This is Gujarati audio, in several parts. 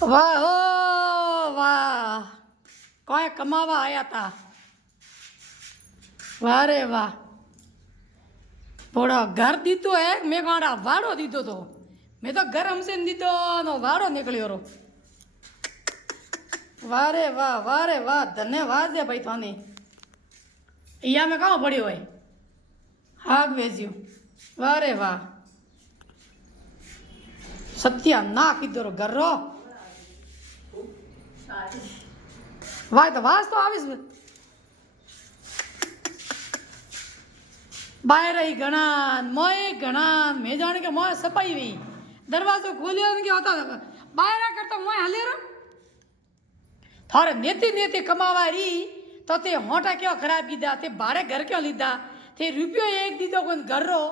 વાહ હો વાહ, કોઈ કમાવા આયા તા. વાહ રે વાહ, થોડો ઘર દીધો હે, મેં ગાડા વાડો દીધો તો. મેં તો ઘર હમસે દીધો નો વાડો નીકળ્યો રો. વાહ રે વાહ, વાહ રે વાહ, ધન્યવાદ છે ભાઈ થાને. અહીંયા મેં કાં પડ્યો હોય હાગ વેચ્યું. વાહ રે વાહ, સત્યા ના કીધો રો ઘર રો. વાહ તો વાસ તો આવીશ. બાય રહી ઘણા મોય ઘણા મેં જાણે કે મોય સપાઈ રહી. દરવાજો ખોલ્યો ને કે હતા બાયરા કરતા મોય હાલી રહ્યો. થારે નેતી નેતી કમાવા રહી તો તે હોટા ક્યાં ખરાબ કીધા, તે ભાડે ઘર ક્યાં લીધા, તે રૂપિયો એક દીધો કોઈ ઘર રો.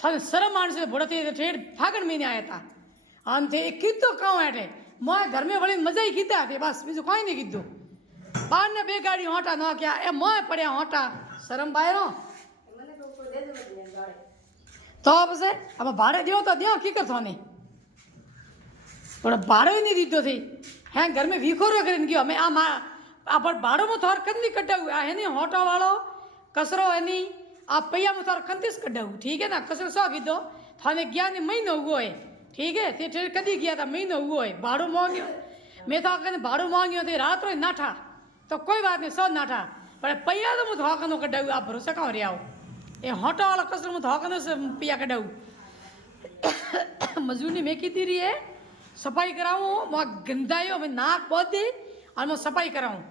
થાને શરમ માણસે ભોળતી ઠેઠ ફાગણ મહિને આવ્યા હતા. આમ તે કીધું કાં એટલે મોય ઘર મેં વળીને મજા કીધા તે બસ, બીજું કોઈ નહીં કીધું. બાર ને બે ગાડી હોટા ન ક્યાં એ મોય પડ્યા હોટા. શરમ બાયરો તો પછી આમાં ભાડે દેવો તો દેવો કી કરતો નહીં, પણ ભાડો નહીં દીધો થઈ. હે ઘર મેં વિખોરો કરીને ગયો અમે આ પણ ભાડોમાં થોર કંદી કઢાવ્યું. આ એની હોટો વાળો કચરો એની આ પૈયામાં થોર કંદી જ કઢાવ્યું. ઠીક હે ને કચરો શું કીધો થાને ગયા ને મહિનો ઉગો હોય. ઠીક હે તે કદી ગયા હતા મહિનો ઉગો હોય. ભાડું માંગ્યો મેં તો આખને ભાડું માંગ્યો તે રાત હોય નાઠા તો કોઈ વાત નહીં, સો નાઠા. પણ પૈયા તો હું ધોકાનો કઢાવ્યું. આ ભરોસે કાં રે આવો એ હોટો વાળો કચરો હું ધોકાનો પૈયા કઢાવું. મજૂરની મેં કીધી રહી હે સફાઈ કરાવું, ગંધાયો મેં નાક બોધી અને હું સફાઈ કરાવું.